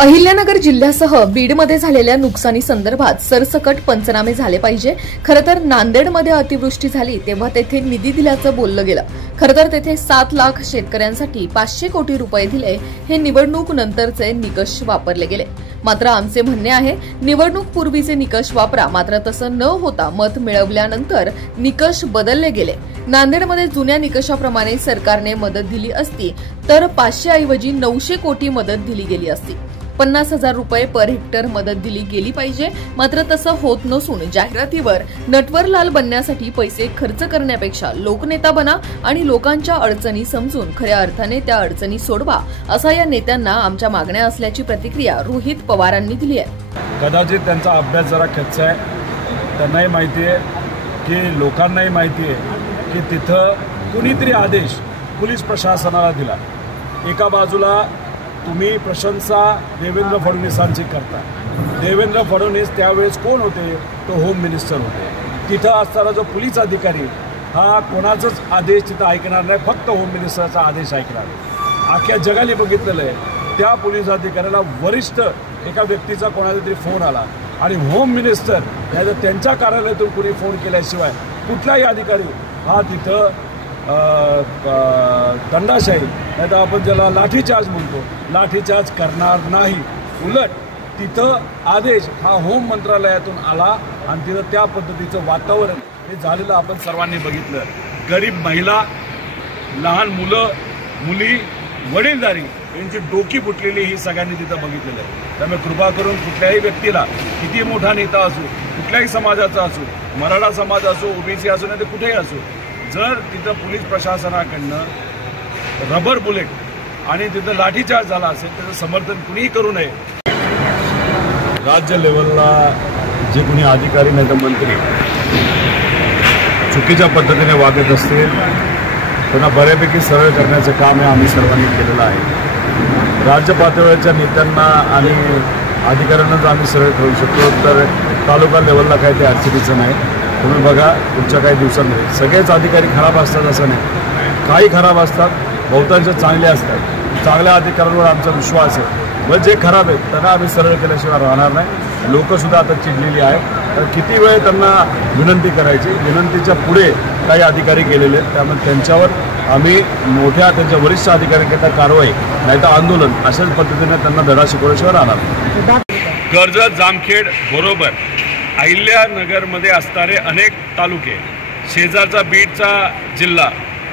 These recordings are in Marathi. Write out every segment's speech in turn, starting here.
अहिल्यानगर जिल्ह्यासह बीडमध्ये झालेल्या नुकसानी संदर्भात सरसकट पंचनामे झाले पाहिजे। खरं तर नांदेडमध्ये अतिवृष्टी झाली तेव्हा तेथे निधी दिल्याचं बोललं गेलं। खरं तर तेथे 7 लाख शेतकऱ्यांसाठी 500 कोटी रुपये दिले हे निवडणूक नंतरचे निकष वापरले गेले। मात्र आमचे म्हणणे आहे निवडणूक पूर्वीचे निकष वापरा, मात्र तसं न होता मत मिळवल्यानंतर निकष बदलले गेले। नांदेडमध्ये जुन्या निकषाप्रमाणे सरकारने मदत दिली असती तर 500 ऐवजी 900 कोटी मदत दिली गेली असती। 50,000 रुपये पर हेक्टर मदत दिली गेली पाहिजे, मात्र तसं होत नसून जाहिरातीवर नटवरलाल बनण्यासाठी पैसे खर्च करण्यापेक्षा लोकनेता बना आणि लोकांच्या अडचणी समजून खऱ्या अर्थाने त्या अडचणी सोडवा, असा या नेत्यांना आमच्या मागण्या असल्याची प्रतिक्रिया रोहित पवारांनी दिली आहे। कदाचित त्यांचा अभ्यास जरा कच्चा आहे, त्यांनाही माहिती आहे की लोकांनाही माहिती आहे की तिथं कुणीतरी आदेश पोलीस प्रशासनाला दिला। एका बाजूला तुम्ही प्रशंसा देवेंद्र फडणवीसांची करता। देवेंद्र फडणवीस त्यावेळेस कोण होते? तो होम मिनिस्टर होते। तिथं असताना जो पोलीस अधिकारी हा कोणाचाच आदेश तिथं ऐकणार नाही, फक्त होम मिनिस्टरचा आदेश ऐकणार आहे। अख्ख्या जगाने बघितलेलं आहे त्या पोलीस अधिकाऱ्याला वरिष्ठ एका व्यक्तीचा कोणाचा तरी फोन आला आणि होम मिनिस्टर या त्यांच्या कार्यालयातून कुणी फोन केल्याशिवाय कुठलाही अधिकारी हा तिथं दंडाशाही नाही तर आपण ज्याला लाठीचार्ज म्हणतो लाठीचार्ज करणार नाही। उलट तिथं आदेश हा होम मंत्रालयातून आला आणि तिथं त्या पद्धतीचं वातावरण हे झालेलं आपण सर्वांनी बघितलं। गरीब महिला, लहान मुलं मुली, वडीलधारी यांची डोकी फुटलेली ही सगळ्यांनी तिथं बघितलेलं आहे। त्यामुळे कृपा करून कुठल्याही व्यक्तीला किती मोठा नेता असो, कुठल्याही समाजाचा असो, मराठा समाज असो, ओबीसी असो नाही तर कुठेही असो, जर तिथं पोलीस प्रशासनाकडनं रबर बुलेट आणि तिथं लाठीचार्ज झाला असेल त्याचं समर्थन कुणीही करू नये। राज्य लेवलला जे कोणी अधिकारी नाही तर मंत्री चुकीच्या पद्धतीने वागत असतील त्यांना बऱ्यापैकी सरळ करण्याचं काम हे आम्ही सर्वांनी केलेलं आहे। राज्य पातळीवरच्या नेत्यांना आणि अधिकाऱ्यांनाच आम्ही सरळ ठेवू शकतो, तर तालुका लेवलला काही ते अडचणीचं नाही। तुम्ही बघा पुढच्या काही दिवसांमध्ये सगळेच अधिकारी खराब असतात असं नाही, काही खराब असतात, बहुतांश चांगले असतात। चांगल्या अधिकाऱ्यांवर आमचा विश्वास आहे, पण जे खराब आहेत त्यांना आम्ही सरळ केल्याशिवाय राहणार नाही। लोकसुद्धा आता चिडलेली आहेत, तर किती वेळ त्यांना विनंती करायची, विनंतीच्या पुढे काही अधिकारी गेलेले आहेत, त्यामुळे त्यांच्यावर आम्ही मोठ्या त्यांच्या वरिष्ठ अधिकाऱ्यांकरता कारवाई नाही तर आंदोलन अशाच पद्धतीने त्यांना धडा शिकवल्याशिवाय राहणार। कर्जत, जामखेड बरोबर अहिल्यानगरमध्ये असणारे अनेक तालुके, शेजारचा बीडचा जिल्हा,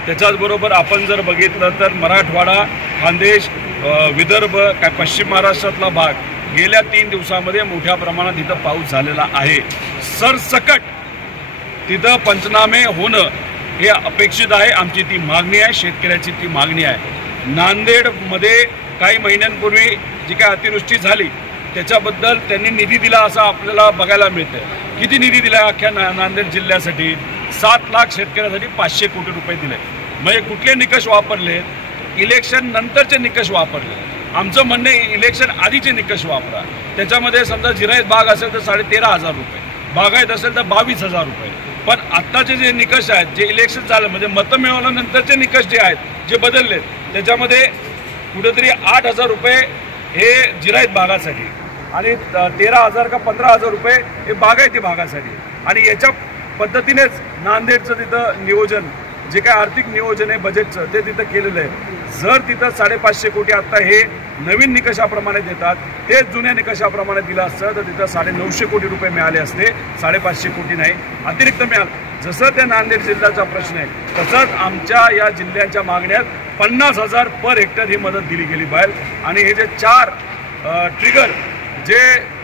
त्याच्याचबरोबर आपण जर बघितलं तर मराठवाडा, खानदेश, विदर्भ, काय पश्चिम महाराष्ट्रातला भाग गेल्या 3 दिवसामध्ये मोठ्या प्रमाणात इथं पाऊस झालेला आहे। सरसकट तिथं पंचनामे होणं हे अपेक्षित आहे, आमची ती मागणी आहे, शेतकऱ्याची ती मागणी आहे। नांदेडमध्ये काही महिन्यांपूर्वी जी काय अतिवृष्टी झाली त्याच्याबद्दल त्यांनी निधी दिला असं आपल्याला बघायला मिळतं। किती निधी दिला अख्ख्या नांदेड जिल्ह्यासाठी? 7 लाख शेतकऱ्यांसाठी 500 कोटी रुपये दिले। म्हणजे कुठले निकष वापरले? इलेक्शन नंतरचे निकष वापरले। आमचं म्हणणे इलेक्शन आधीचे निकष वापरा। त्याच्यामध्ये समजा जिरायत बाग असेल तर 13,500 रुपये, बागायत असेल तर 22,000 रुपये। पण आत्ताचे जे निकष आहेत, जे इलेक्शन झालं म्हणजे मतं मिळवल्यानंतरचे निकष जे आहेत, जे बदलले, त्याच्यामध्ये कुठेतरी 8,000 रुपये हे जिरायत भागासाठी आणि 13,000 का 15,000 रुपये हे बागायती भागासाठी। आणि याच्या पद्धतीनेच नांदेडचं तिथं नियोजन, जे काय आर्थिक नियोजन आहे बजेटचं, ते तिथं केलेलं आहे। जर तिथं 550 कोटी आत्ता हे नवीन निकषाप्रमाणे देतात, हे जुन्या निकषाप्रमाणे दिलं असतं तर तिथं 950 कोटी रुपये मिळाले असते, 550 कोटी नाही, अतिरिक्त मिळालं। जसं त्या नांदेड जिल्ह्याचा प्रश्न आहे तसंच आमच्या या जिल्ह्यांच्या मागण्यात 50,000 पर हेक्टर ही मदत दिली गेली पाहिजे। आणि हे जे 4 ट्रिगर जे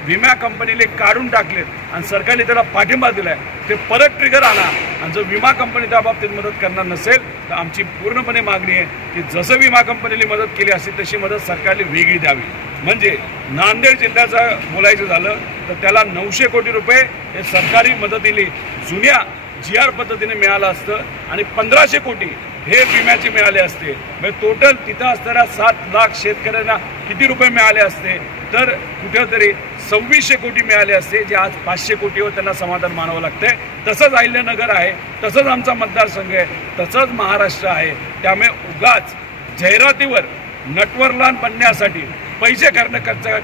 विमा कंपनीने काढून टाकलेत आणि सरकारने त्याला पाठिंबा दिलाय, ते परत ट्रिगर आणा। आणि जर विमा कंपनी त्या बाबतीत मदत करणार नसेल तर आमची पूर्णपणे मागणी आहे की जसं विमा कंपनीने मदत केली असेल तशी मदत सरकारने वेगळी द्यावी। म्हणजे नांदेड जिल्ह्याचं बोलायचं झालं तर त्याला 900 कोटी रुपये हे सरकारी मदतीने जुन्या GR पद्धतीने मिळालं असतं आणि 1500 कोटी हे विम्याचे मिळाले असते। म्हणजे टोटल तिथं असणाऱ्या 7 लाख शेतकऱ्यांना किती रुपये मिळाले असते? तर कुठेतरी 2600 कोटी मिळाले असते, जे आज 500 कोटीवर त्यांना समाधान मानावं लागतंय। तसंच अहिल्यानगर आहे, तसंच आमचा मतदारसंघ आहे, तसंच महाराष्ट्र आहे। त्यामुळे उगाच जाहिरातीवर नटवरलान बनण्यासाठी पैसे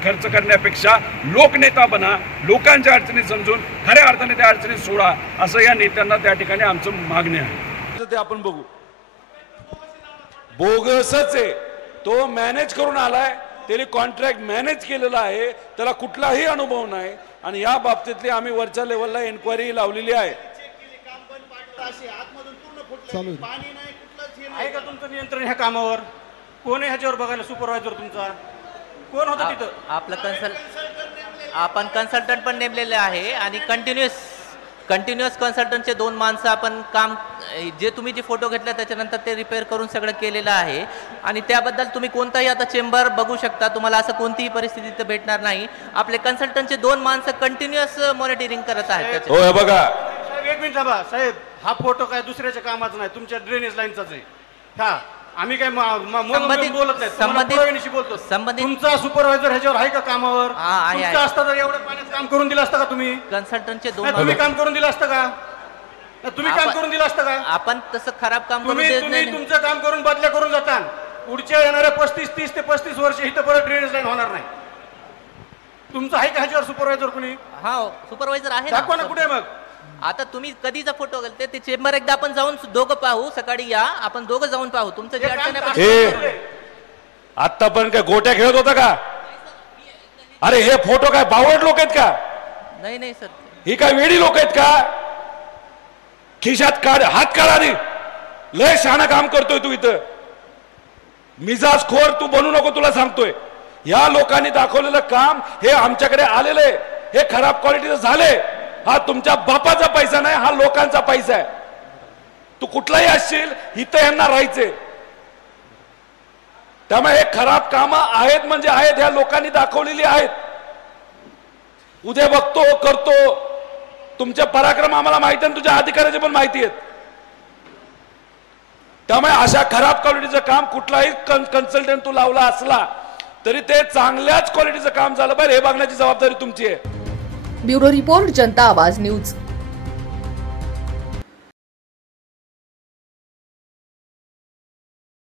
खर्च करण्यापेक्षा लोकनेता बना, लोकांच्या अडचणी समजून खऱ्या अर्थाने त्या अडचणी सोडा, असं या नेत्यांना त्या ठिकाणी आमचं मागणी आहे. ते आपण बघू. बोगसच आहे तो, मॅनेज करून आलाय, त्याने कॉन्ट्रॅक्ट मॅनेज केलेला आहे, त्याला कुठलाही अनुभव नाही आणि या बाबतीतली आम्ही वरच्या लेवलला एन्क्वायरी लावलेली आहे. आहे का तुमचं नियंत्रण ह्या कामावर? कोण आहे ह्याच्यावर बघायला? सुपरवायझर तुमचा कोण होता तिथं? आपलं आपण कन्सल्टंट पण नेमलेले आहे आणि कंटिन्युअस कन्सल्टंटचे 2 माणसं आपण काम, जे तुम्ही जे फोटो घेतले त्याच्यानंतर ते रिपेअर करून सगळं केलेलं आहे आणि त्याबद्दल तुम्ही कोणताही आता चेंबर बघू शकता, तुम्हाला असं कोणतीही परिस्थिती तर भेटणार नाही. आपले कन्सल्टंटचे 2 माणसं कंटिन्युअस मॉनिटरिंग करत आहेत. हो बघा, एक मिनिट थांबा साहेब, हा फोटो काय दुसऱ्याच्या कामाचा नाही, तुमच्या ड्रेनेज लाईनचाच आहे. हा, आम्ही काय बोलत नाही, बोलतो. तुमचा सुपरवायझर ह्याच्यावर आहे का कामावर? तुमचा असता तर एवढं पाण्यात काम करून दिलं असतं का तुम्ही? कन्सल्टंटचे 2 तुम्ही काम करून दिलं असतं का? तुम्ही काम करून दिलं असतं का? आपण तसं खराब काम करून तुम्ही तुमचं काम करून बदल्या करून जाता. पुढच्या येणाऱ्या 30 ते 35 वर्ष इथं परत ड्रेनेज लाईन होणार नाही. तुमचं आहे का ह्याच्यावर सुपरवायझर कुणी? हा, सुपरवायझर आहे. दाखवा ना कुठे मग. आता तुम्ही कधीचा फोटो घालते ते चेंबर एकदा आपण जाऊन दोघं पाहू, सकाळी या, आपण दोघं जाऊन पाहू तुमचं जे अडचण आहे. आतापर्यंत काय गोट्या खेळत होता का? अरे हे फोटो काय बावड लोक आहेत का? नाही सर, ही काय वेडी लोक आहेत का? खिशात हात काढा रे, लय शहाणा काम करतोय तू इथं. मिजाज खोर तू बनू नको, तुला सांगतोय. या लोकांनी दाखवलेलं काम हे आमच्याकडे आलेलं आहे, हे खराब क्वालिटीचं झाले. हा तुमच्या बापाचा पैसा नाही, हा लोकांचा पैसा आहे. तू कुठलाही असशील, इथं यांना राहायचे. त्यामुळे हे खराब कामं आहेत म्हणजे आहेत, ह्या लोकांनी दाखवलेली आहेत. उद्या बघतो, करतो. तुमचे पराक्रम आम्हाला माहिती आहे, तुझ्या अधिकाऱ्याचे पण माहिती आहेत. त्यामुळे अशा खराब क्वालिटीचं काम कुठलाही कन्सल्टंट तू लावला असला तरी ते चांगल्याच क्वालिटीचं काम झालं पाहिजे, हे बघण्याची जबाबदारी तुमची आहे. ब्युरो रिपोर्ट, जनता आवाज न्यूज.